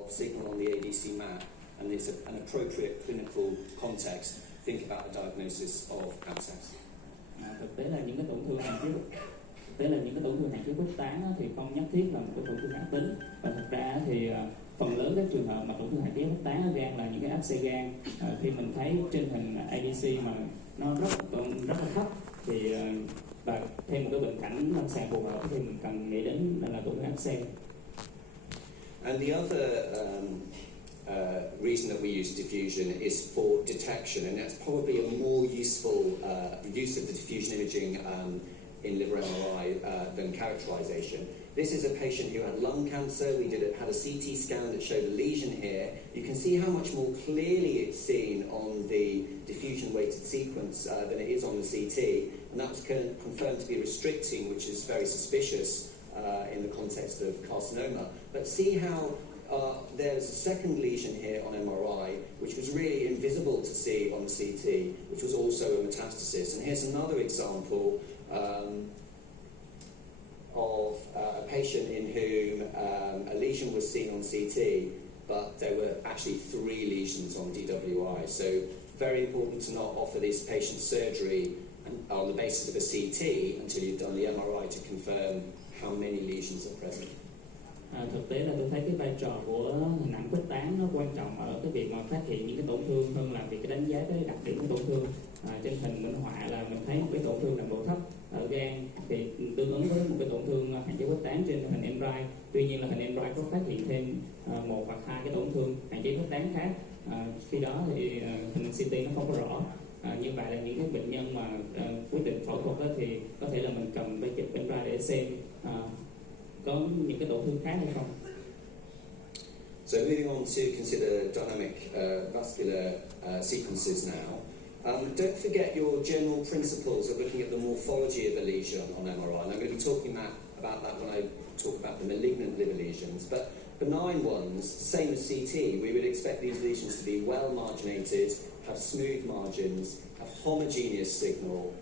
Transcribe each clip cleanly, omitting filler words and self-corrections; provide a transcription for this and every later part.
of signal on the ABC map, and it's an appropriate clinical context, think about the diagnosis of abscess. Thực tế là những cái tổn thương hành khí khuếch tán thì không nhất thiết là một cái tổn thương ác tính, và thật ra thì phần lớn các trường hợp mà tổn thương hành khí khuếch tán ở gan là những cái áp xe gan. Khi mình thấy trên hình ABC mà nó rất là thấp thì và thêm một cái bệnh cảnh lâm sàng phù hợp thì mình cần nghĩ đến là tổn thương áp xe. And the other reason that we use diffusion is for detection, and that's probably a more useful use of the diffusion imaging in liver MRI than characterization. This is a patient who had lung cancer. We had a CT scan that showed a lesion here. You can see how much more clearly it's seen on the diffusion weighted sequence than it is on the CT, and that was confirmed to be restricting, which is very suspicious in the context of carcinoma. But see how there's a second lesion here on MRI, which was really invisible to see on the CT, which was also a metastasis. And here's another example of a patient in whom a lesion was seen on CT, but there were actually 3 lesions on DWI. So very important to not offer this patient surgery on the basis of a CT until you've done the MRI to confirm how many lesions are present. Thực tế là tôi thấy cái vai trò của hình ảnh khuếch tán nó quan trọng ở cái việc mà phát hiện những cái tổn thương hơn là việc cái đánh giá cái đặc điểm của tổn thương. Trên hình minh họa là mình thấy một cái tổn thương nằm độ thấp ở gan thì tương ứng với một cái tổn thương hạn chế khuếch tán trên hình MRI. Tuy nhiên là hình MRI có phát hiện thêm 1 hoặc 2 cái tổn thương hạn chế khuếch tán khác. Khi đó thì hình CT nó không có rõ. Như vậy là những cái bệnh nhân mà quyết định phẫu thuật thì có thể là mình cầm cái chụp MRI để xem có những cái tổn thương khác hay không. So moving on to consider dynamic vascular sequences now. Don't forget your general principles of looking at the morphology of a lesion on MRI. And I'm going to be talking about that when I talk about the malignant liver lesions. But benign ones, same as CT, we would expect these lesions to be well marginated, have smooth margins, have homogeneous signal.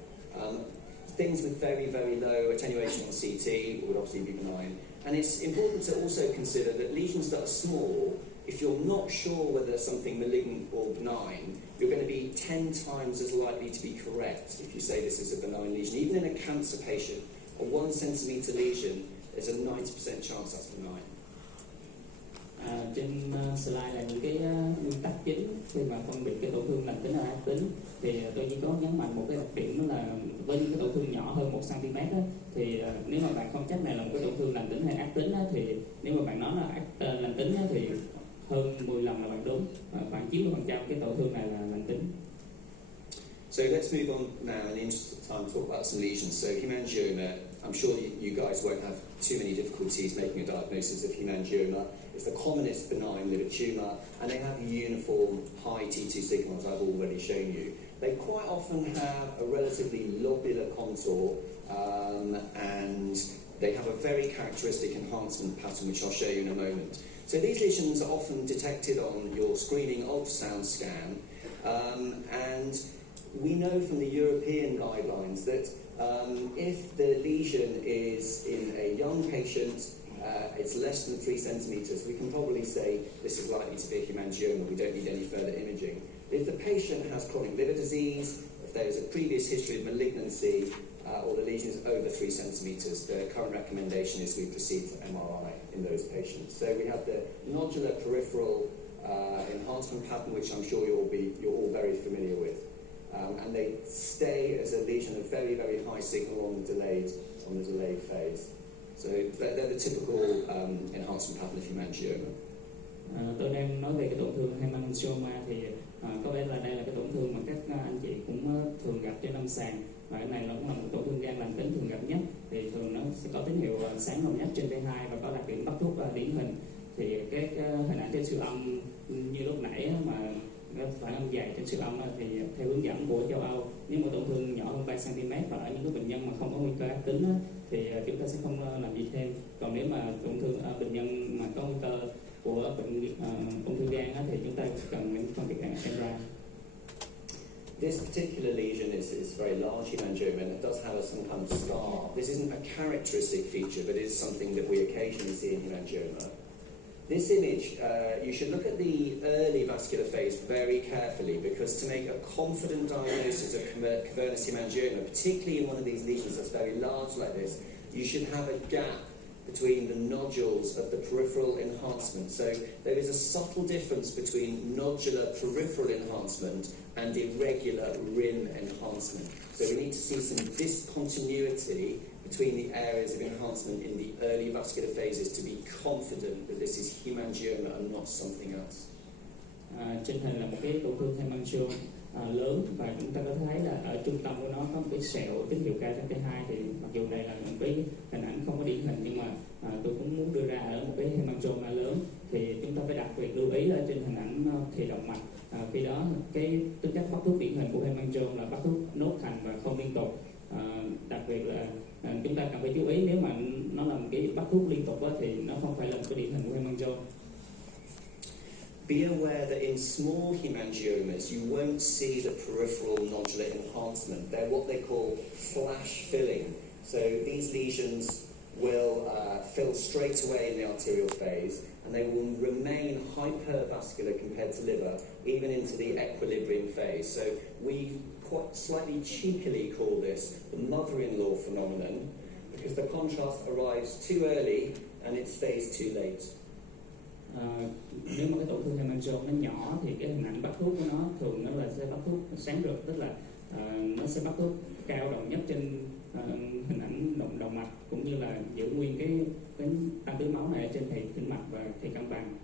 Things with very, very low attenuation on CT would obviously be benign. And it's important to also consider that lesions that are small, if you're not sure whether there's something malignant or benign, you're going to be 10 times as likely to be correct if you say this is a benign lesion. Even in a cancer patient, a 1 centimetre lesion, there's a 90% chance that's benign. Trên slide là những cái nguyên tắc chính khi mà phân biệt cái tổn thương lành tính hay ác tính, thì tôi chỉ có nhấn mạnh một cái đặc điểm đó là với những cái tổn thương nhỏ hơn 1 cm thì nếu mà bạn không chắc này là một cái tổn thương lành tính hay ác tính thì nếu mà bạn nói là lành tính thì hơn 10 lần là bạn đúng, khoảng 90% cái tổn thương này là lành tính. So let's move on now in the interest of time to talk about some lesions. So hemangioma, I'm sure you guys won't have too many difficulties making a diagnosis of hemangioma. It's the commonest benign liver tumour, and they have uniform high T2 signals I've already shown you. They quite often have a relatively lobular contour, and they have a very characteristic enhancement pattern, which I'll show you in a moment. So these lesions are often detected on your screening ultrasound scan, and we know from the European guidelines that if the lesion is in a young patient, it's less than 3 centimetres, we can probably say this is likely to be a hemangioma. We don't need any further imaging. If the patient has chronic liver disease, if there is a previous history of malignancy, or the lesion is over 3 centimetres, the current recommendation is we proceed to MRI in those patients. So we have the nodular peripheral enhancement pattern, which I'm sure you're all very familiar with. And they stay as a lesion of very, very high signal on the delayed phase. So they're the typical enhancement pattern of hemangioma. Tôi đang nói về cái tổn thương hemangioma thì có vẻ là đây là cái tổn thương mà các anh chị cũng thường gặp trên lâm sàng, và cái này nó cũng là một tổn thương gan lành tính thường gặp nhất, thì thường nó sẽ có tín hiệu sáng hồng nhất trên T2 và có đặc điểm bắt thuốc điển hình. Thì cái hình ảnh trên siêu âm như lúc nãy mà nó phản âm dài trên siêu âm thì theo hướng dẫn của châu Âu, nếu một tổn thương nhỏ hơn 3 cm và ở những cái bệnh nhân mà không có nguy cơ ác tính thì chúng ta sẽ không làm gì thêm. Còn nếu mà tổn thương bệnh nhân mà có nguy cơ của bệnh ung thư gan thì chúng ta cần những phân biệt MRI. This particular lesion is very large hemangioma, and it does have some kind of scar. This isn't a characteristic feature, but it is something that we occasionally see in hemangioma. This image, you should look at the early vascular phase very carefully, because to make a confident diagnosis of cavernous hemangioma, particularly in one of these lesions that's very large like this, you should have a gap between the nodules of the peripheral enhancement. So there is a subtle difference between nodular peripheral enhancement and irregular rim enhancement. So we need to see some discontinuity between the areas of enhancement in the early vascular phases to be confident that this is hemangioma and not something else. Trên hình là một cái tổn thương hemangioma lớn, và chúng ta có thấy là ở trung tâm của nó có một cái sẹo tín hiệu K2, thì mặc dù đây là một cái hình ảnh không có điển hình, nhưng mà tôi cũng muốn đưa ra ở một cái hemangioma lớn thì chúng ta phải đặc biệt lưu ý ở trên hình ảnh thì động mạch. Khi đó cái tính chất bắt thuốc điển hình của hemangioma là bắt thuốc nốt thành và không liên tục. Đặc biệt là chúng ta cần phải chú ý, nếu mà nó là một cái bắt thuốc liên tục thì nó không phải là một cái điển hình của hemangioma. Be aware that in small hemangiomas, you won't see the peripheral nodular enhancement. They're what they call flash filling. So these lesions will fill straight away in the arterial phase, and they will remain hypervascular compared to liver, even into the equilibrium phase. So we quite slightly cheekily call this the mother-in-law phenomenon, because the contrast arrives too early and it stays too late. Nếu mà cái tổn thương hemangioma nó nhỏ thì cái hình ảnh bắt thuốc của nó thường nó là sẽ bắt thuốc sáng rực, tức là nó sẽ bắt thuốc cao độ nhất trên hình ảnh động mạch, cũng như là giữ nguyên cái tăng tứ máu này trên thùy tĩnh mạch và thùy cân bằng.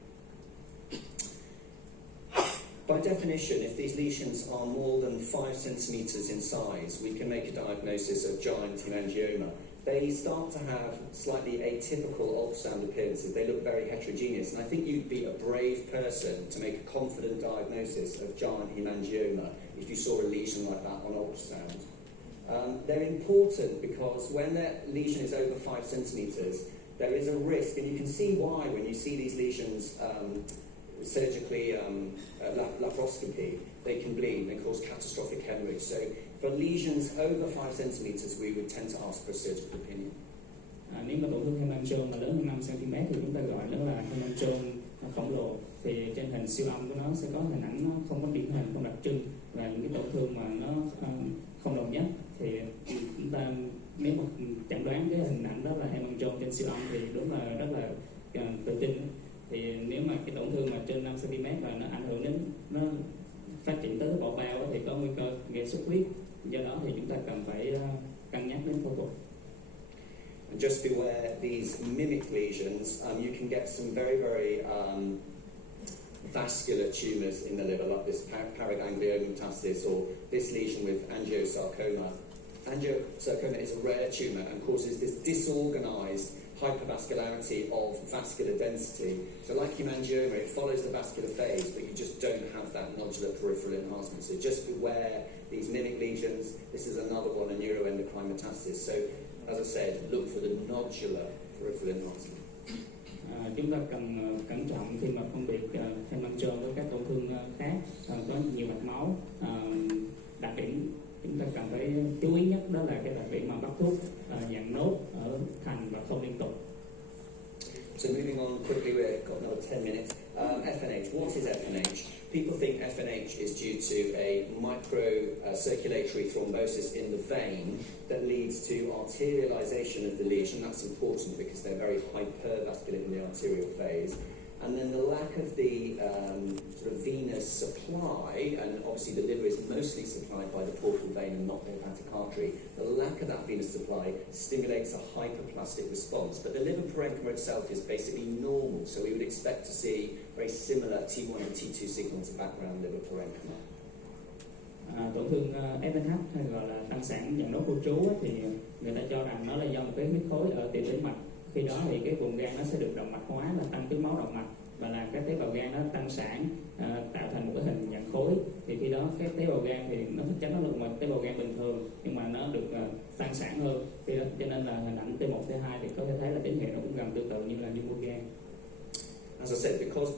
By definition, if these lesions are more than 5 centimeters in size, we can make a diagnosis of giant hemangioma. They start to have slightly atypical ultrasound appearances. They look very heterogeneous, and I think you'd be a brave person to make a confident diagnosis of giant hemangioma if you saw a lesion like that on ultrasound. They're important because when that lesion is over 5 centimeters, there is a risk, and you can see why when you see these lesions surgically laparoscopy, they can bleed and cause catastrophic hemorrhage. So for lesions over 5 centimeters, we would tend to ask for a surgical opinion. Nếu mà tổn thương hemangioma lớn hơn 5 cm thì chúng ta gọi nó là hemangioma khổng lồ. Thì trên hình siêu âm của nó sẽ có hình ảnh nó không có điển hình, không đặc trưng, và những cái tổn thương mà nó không đồng nhất thì chúng ta nếu mà chẩn đoán cái hình ảnh đó là hemangioma trên siêu âm thì đúng là rất là tự tin. Thì nếu mà cái tổn thương mà trên 5 cm và nó ảnh hưởng đến nó phát triển tới bộ bao thì có nguy cơ gây xuất huyết, do đó thì chúng ta cần phải cân nhắc đến phẫu thuật. And just beware these mimic lesions. You can get some very, very vascular tumours in the liver, like this paraganglioma metastasis, or this lesion with angiosarcoma. Angiosarcoma is a rare tumour and causes this disorganised hypervascularity of vascular density. So like hemangioma, it follows the vascular phase, but you just don't have that nodular peripheral enhancement. So just beware these mimic lesions. This is another one, a neuroendocrine metastasis. So as I said, look for the nodular peripheral enhancement. Chúng ta cần cẩn trọng khi mà phân biệt hemangioma với các tổn thương khác có nhiều mạch máu. Đặc điểm chúng ta cần phải chú ý nhất đó là cái đặc điểm mà bắt thuốc dạng nốt ở thành và không liên tục. So moving on quickly, we've got another 10 minutes. FNH, what is FNH? People think FNH is due to a microcirculatory thrombosis in the vein that leads to arterialization of the lesion. That's important because they're very hypervascular in the arterial phase. And then the lack of the sort of venous supply, and obviously the liver is mostly supplied by the portal vein and not the hepatic artery, the lack of that venous supply stimulates a hyperplastic response. But the liver parenchyma itself is basically normal, so we would expect to see very similar T1 and T2 signal to background liver parenchyma. Tổn thương FNH hay gọi là tăng sản dạng nốt cô trú thì người ta cho rằng nó là do một cái huyết khối ở tiền tĩnh mạch. Khi đó thì cái vùng gan nó sẽ được động mạch hóa, là tăng tứ máu động mạch và làm các tế bào gan nó tăng sản, tạo thành một cái hình dạng khối. Thì khi đó cái tế bào gan thì nó thực chất nó là một tế bào gan bình thường, nhưng mà nó được tăng sản hơn. Thì đó, cho nên là hình ảnh T1, T2 thì có thể thấy là tín hiệu nó cũng gần tương tự như là viêm mô gan. As I said, because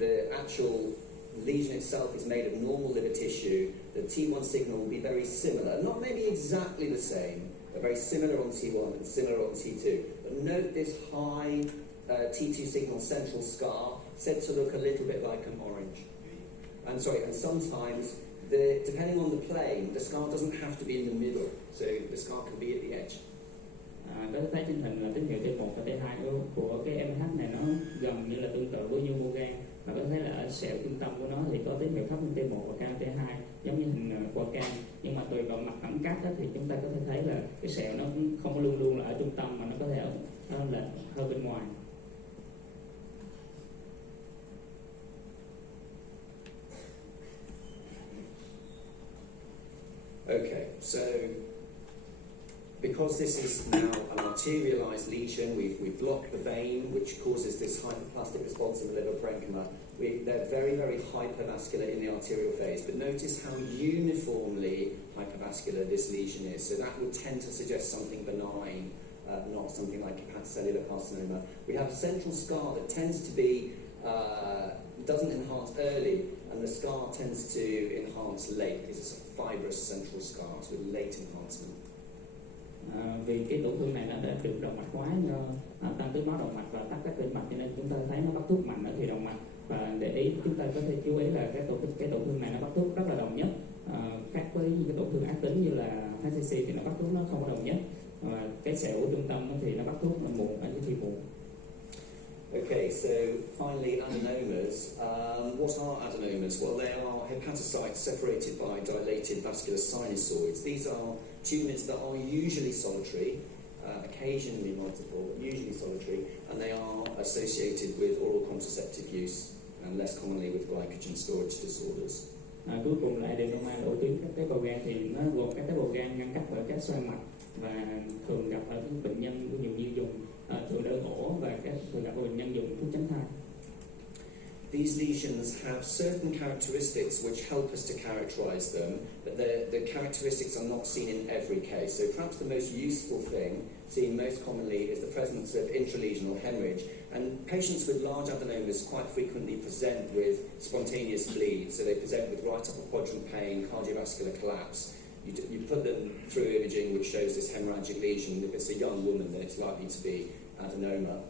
the actual lesion itself is made of normal liver tissue, the T1 signal will be very similar, not maybe exactly the same, but very similar on T1 and similar on T2. But note this high T2 signal central scar, said to look a little bit like an orange. And sometimes, depending on the plane, the scar doesn't have to be in the middle, so the scar can be at the edge. Có thể thấy trên hình là tín hiệu T1 và T2 của cái MH này nó gần như là tương tự với nhu mô gan, và có thể thấy là ở sẹo trung tâm của nó thì có tín hiệu thấp hơn T1 và cao T2 giống như hình quả cam, nhưng mà tùy vào mặt phẳng cách thì chúng ta có thể thấy là cái sẹo nó không có luôn luôn là ở trung tâm mà nó có thể là hơn bên ngoài. Okay, so because this is now an arterialized lesion, we've blocked the vein, which causes this hyperplastic response in the liver parenchyma. They're very, very hypervascular in the arterial phase, but notice how uniformly hypervascular this lesion is. So that would tend to suggest something benign, not something like hepatocellular carcinoma. We have a central scar that tends to be, doesn't enhance early, and the scar tends to enhance late. These are sort of fibrous central scars with late enhancement. Vì cái tổn thương này nó đã được động mạch hóa do tăng tứ máu động mạch và tắc các tĩnh mạch, cho nên chúng ta thấy nó bắt thuốc mạnh ở thùy động mạch, và để ý chúng ta có thể chú ý là cái tổn thương này nó bắt thuốc rất là đồng nhất, khác với những cái tổn thương ác tính như là HCC thì nó bắt thuốc nó không có đồng nhất, cái sẹo của trung tâm thì nó bắt thuốc muộn ở cái muộn. Okay, so finally adenomas. What are adenomas? Well, they are hepatocytes separated by dilated vascular sinusoids. These are tumours that are usually solitary, occasionally multiple, but usually solitary, and they are associated with oral contraceptive use and less commonly with glycogen storage disorders. Cuối cùng là adenoma là ổ tuyến các tế bào gan, thì nó gồm các tế bào gan ngăn cách bởi các xoang mạch và thường gặp ở những bệnh nhân có nhiều nhi dùng, thường đỡ ổ, và thường gặp ở bệnh nhân dùng thuốc tránh thai. These lesions have certain characteristics which help us to characterize them, but the characteristics are not seen in every case. So perhaps the most useful thing seen most commonly is the presence of intralesional hemorrhage. And patients with large adenomas quite frequently present with spontaneous bleed. So they present with right upper quadrant pain, cardiovascular collapse. You put them through imaging which shows this hemorrhagic lesion. If it's a young woman, then it's likely to be adenoma.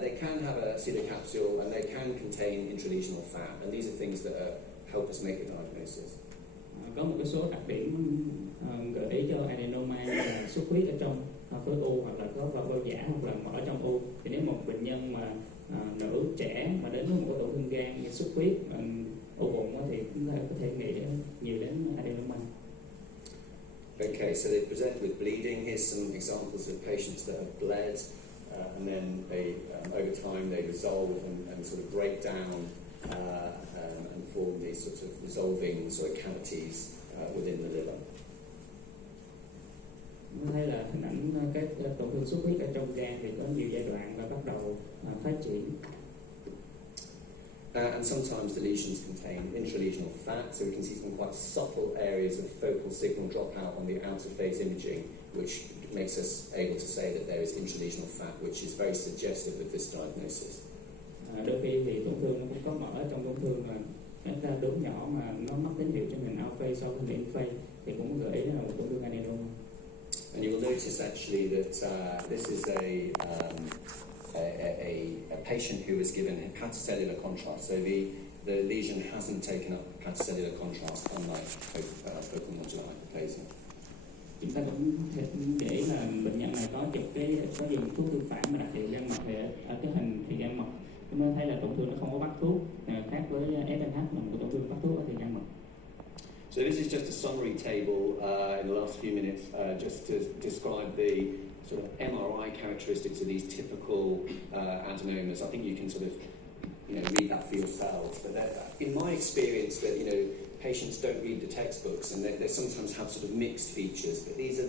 They can have a pseudocapsule and they can contain intralesional fat, and these are things that help us make the diagnosis. Có một cái số đặc điểm gợi ý cho adenoma như là xuất huyết ở trong khối u, hoặc là có vào bao giả, hoặc là ở trong u. Thì nếu một bệnh nhân mà nữ trẻ mà đến với một cái tổn thương gan như xuất huyết, u bụng thì chúng ta có thể nghĩ nhiều đến adenoma. Okay, so they present with bleeding. Here's some examples of patients that have bled. And then over time they resolve and sort of break down and form these sort of resolving sort of cavities within the liver. Thấy là hình ảnh cái tổn thương xuất huyết ở trong gan thì có nhiều giai đoạn và bắt đầu phát triển. And sometimes the lesions contain intralesional fat, so we can see some quite subtle areas of focal signal dropout on the outer phase imaging, which makes us able to say that there is intralesional fat, which is very suggestive of this diagnosis. Đôi khi thì tổn thương nó cũng có mỡ trong tổn thương, mà cái đốm nhỏ mà nó mất tín hiệu trên hình out phase so với in phase thì cũng gợi ý là một tổn thương adenoma. And you will notice actually that this is a patient who was given hepatocellular contrast. So the lesion hasn't taken up hepatocellular contrast, unlike focal nodular hyperplasia. Chúng ta cũng để ý là bệnh nhân này có dùng thuốc tương phản mà đặc hiệu gan mật, thì ở cái hình thì gan mật chúng ta thấy là tổn thương nó không có bắt thuốc, khác với FNH mà một tổn thương bắt thuốc ở thì gan mật. So this is just a summary table in the last few minutes, just to describe the sort of MRI characteristics of these typical adenomas. I think you can sort of read that for yourselves. But in my experience, that patients don't read the textbooks, and they sometimes have sort of mixed features. But these are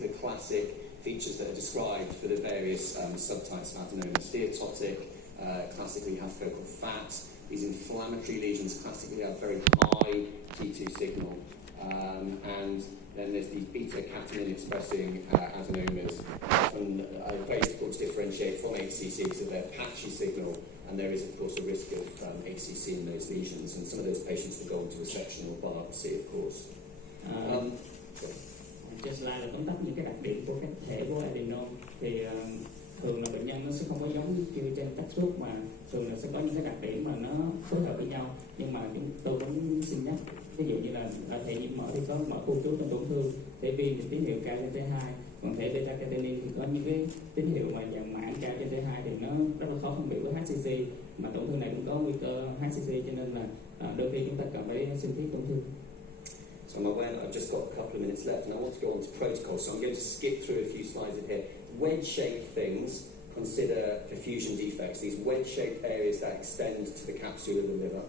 the classic features that are described for the various subtypes of adenomas. Steatotic, classically have focal fat. These inflammatory lesions classically have very high T2 signal, and then there's these beta-catenin expressing adenomas. Often very difficult to differentiate from HCC because of their patchy signal, and there is of course a risk of HCC in those lesions, and some of those patients will go into resection or biopsy, of course. Trên slide là tóm tắt những cái đặc điểm của các thể của adenom. Thì thường là bệnh nhân nó sẽ không có giống như trên tách thuốc, mà thường là sẽ có những cái đặc điểm mà nó phối hợp với nhau. Nhưng mà tôi vẫn xin nhắc, ví dụ như là ở thể nhiễm mỡ thì có mỡ khu trú trong tổn thương, thể viêm thì tín hiệu cao trên T2, còn thể beta catenin thì có những cái tín hiệu mà dạng mãn cao trên T2 thì nó rất là khó phân biệt với HCC, mà tổn thương này cũng có nguy cơ HCC, cho nên là đôi khi chúng ta cần phải sinh thiết tổn thương. So I'm aware that I've just got a couple of minutes left, and I want to go on to protocol. So I'm going to skip through a few slides in here. Wedge-shaped things, consider perfusion defects. These wedge-shaped areas that extend to the capsule of the liver.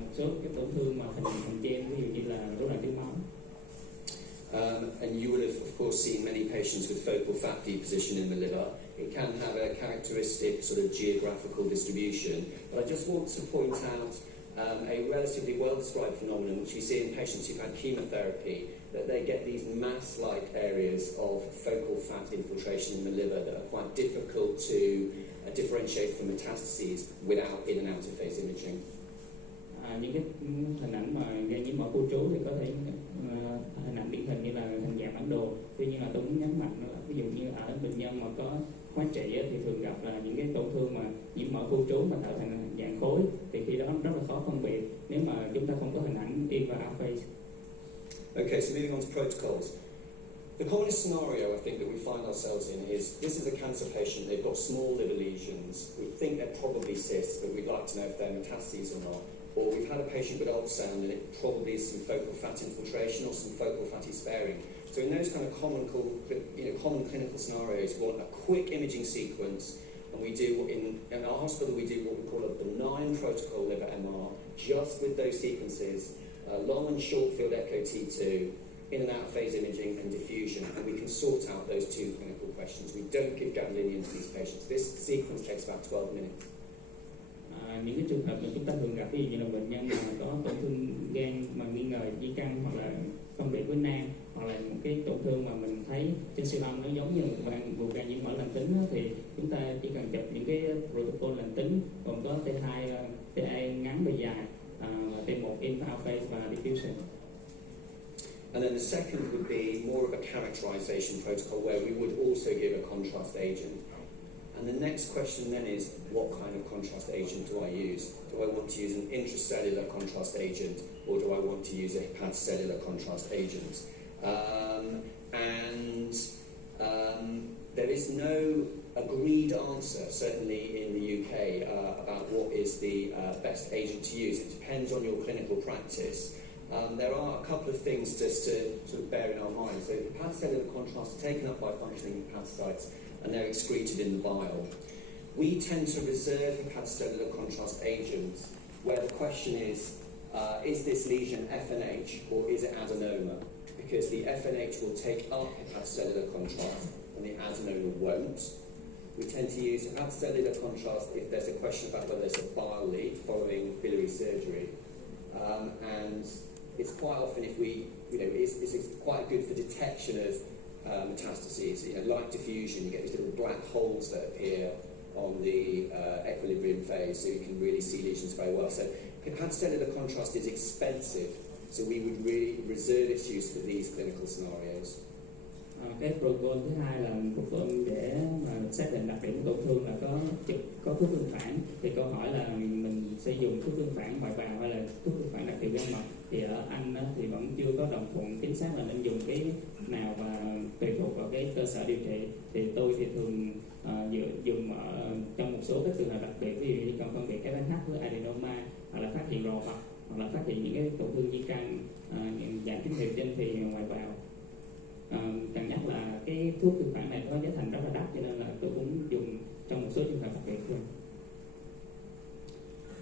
Một số cái tổn thương mà hình chen, ví dụ như là rối loạn tiêu máu. And you will have, of course, seen many patients with focal fat deposition in the liver. It can have a characteristic sort of geographical distribution, but I just want to point out a relatively well-described phenomenon which you see in patients who've had chemotherapy, that they get these mass-like areas of focal fat infiltration in the liver that are quite difficult to differentiate from metastases without in and out of phase imaging. Những cái hình ảnh mà gây nhiễm mỡ khu trú thì có thể hình ảnh điển hình như là hình dạng bản đồ. Tuy nhiên là tôi muốn nhấn mạnh là ví dụ như ở bệnh nhân mà có hóa trị thì thường gặp là những cái tổn thương mà nhiễm mỡ khu trú mà tạo thành dạng khối, thì khi đó rất là khó phân biệt nếu mà chúng ta không có hình ảnh in và out phase. Okay, so moving on to protocols. The commonest scenario I think that we find ourselves in is this is a cancer patient, they've got small liver lesions, we think they're probably cysts, but we'd like to know if they're metastases or not. Or we've had a patient with ultrasound and it probably is some focal fat infiltration or some focal fatty sparing. So in those kind of common clinical scenarios, we want a quick imaging sequence, and we do in our hospital we do what we call a benign protocol liver MR, just with those sequences, long and short field echo T2, in and out phase imaging and diffusion, and we can sort out those two clinical questions. We don't give gadolinium to these patients. This sequence takes about 12 minutes. Những cái trường hợp mà chúng ta thường gặp, ví dụ như là bệnh nhân mà có tổn thương gan mà nghi ngờ di căn hoặc là phân biệt với nang, hoặc là một cái tổn thương mà mình thấy trên siêu âm nó giống như một vùng gan nhiễm mỡ lành tính đó, thì chúng ta chỉ cần chụp những cái protocol lành tính gồm có T2, TA ngắn và dài, T1 in out phase và diffusion. And then the second would be more of a characterization protocol where we would also give a contrast agent. And the next question then is, what kind of contrast agent do I use? Do I want to use an intracellular contrast agent, or do I want to use a hepatocellular contrast agent? There is no agreed answer, certainly in the UK, about what is the best agent to use. It depends on your clinical practice. There are a couple of things just to sort of bear in our minds. So hepatocellular contrast is taken up by functioning hepatocytes, and they're excreted in the bile. We tend to reserve hepatocellular contrast agents where the question is this lesion FNH or is it adenoma? Because the FNH will take up hepatocellular contrast and the adenoma won't. We tend to use hepatocellular contrast if there's a question about whether there's a bile leak following biliary surgery. And it's quite often if we, it's quite good for detection of metastases, like diffusion, you get these little black holes that appear on the equilibrium phase, so you can really see lesions very well. So hepatocellular contrast is expensive, so we would really reserve its use for these clinical scenarios. Cái protocol thứ hai là protocol để mà xác định đặc điểm của tổn thương là có thuốc tương phản. Thì câu hỏi là mình sẽ dùng thuốc tương phản ngoại bào hay là thuốc tương phản đặc hiệu gan mật. Thì ở Anh thì vẫn chưa có đồng thuận chính xác là nên dùng cái nào, và tùy thuộc vào cái cơ sở điều trị. Thì tôi thì thường dùng trong một số các trường hợp đặc biệt, ví dụ như cần phân biệt FNH với adenoma, hoặc là phát hiện rò vật, hoặc là phát hiện những cái tổn thương di căn dạng tín hiệu trên thì ngoại bào. Cần nhắc là cái thuốc tương phản này có giá thành rất là đắt, cho nên là tôi cũng dùng trong một số trường hợp đặc biệt thôi.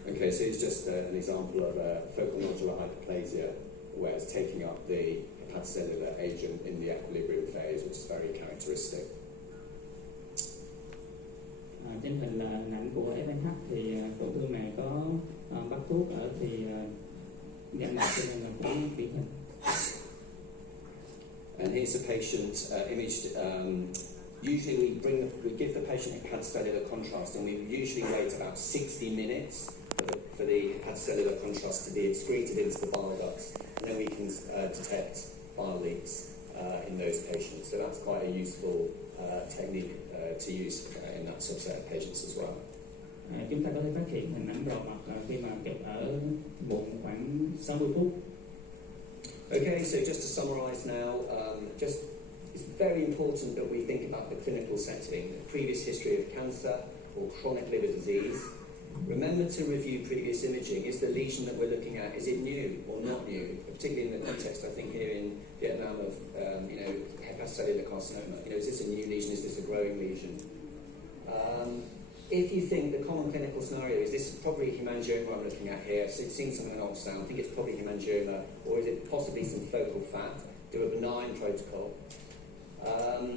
Okay, so it's just an example of a focal nodular hyperplasia where it's taking up the hepatocellular agent in the equilibrium phase, which is very characteristic. Trên hình là hình ảnh của FNH thì tổn thương này có bắt thuốc ở thì gan mật, cho nên là có điển hình. And here's a patient imaged. Usually we give the patient hepatocellular contrast, and we usually wait about 60 minutes for the hepatocellular contrast to be excreted into the bile ducts, and then we can detect bile leaks in those patients. So that's quite a useful technique to use in that subset of patients as well. Chúng ta có thể phát hiện hình ảnh rò mặt khi mà chụp ở bụng khoảng 60 phút. Okay, so just to summarise now, it's very important that we think about the clinical setting, the previous history of cancer or chronic liver disease. Remember to review previous imaging. Is the lesion that we're looking at, is it new or not new? Particularly in the context, I think, here in Vietnam of, hepatocellular carcinoma. Is this a new lesion? Is this a growing lesion? If you think the common clinical scenario is this is probably hemangioma I'm looking at here, so it's seeing something on ultrasound, I think it's probably hemangioma, or is it possibly some focal fat? Do a benign protocol. I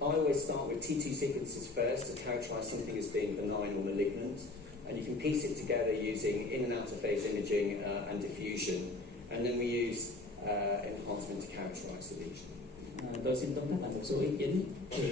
always start with T2 sequences first to characterise something as being benign or malignant, and you can piece it together using in and out of phase imaging and diffusion, and then we use enhancement to characterise the lesion. Tôi xin tóm tắt lại một số ý chính. Thì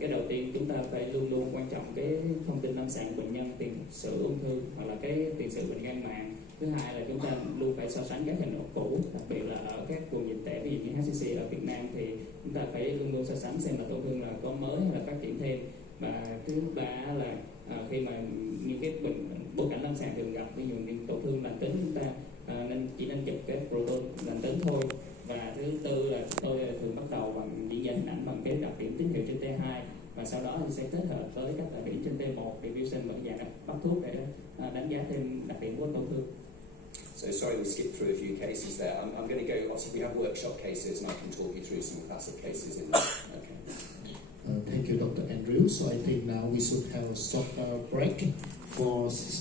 cái đầu tiên chúng ta phải luôn luôn quan trọng cái thông tin lâm sàng bệnh nhân, tiền sử ung thư hoặc là cái tiền sử bệnh gan màng. Thứ hai là chúng ta luôn phải so sánh các hình ảnh cũ, đặc biệt là ở các vùng dịch tễ ví dụ như HCC ở Việt Nam thì chúng ta phải luôn luôn so sánh xem là tổn thương là có mới hay là phát triển thêm. Và thứ ba là khi mà những cái bối cảnh lâm sàng thường gặp, ví dụ như tổn thương lành tính, chúng ta chỉ nên chụp cái proton lành tính thôi. Và thứ tư là tôi thường bắt đầu bằng diễn giải hình ảnh bằng cái đặc điểm tín hiệu trên T2, và sau đó thì sẽ kết hợp với các đặc điểm trên T1, diffusion và dạng bắt thuốc để đánh giá thêm đặc điểm của tổn thương. So sorry we skipped through a few cases there. I'm going to go, obviously we have workshop cases and I can talk you through some classic cases in there. Okay. Thank you, Dr. Andrew. So I think now we should have a short break for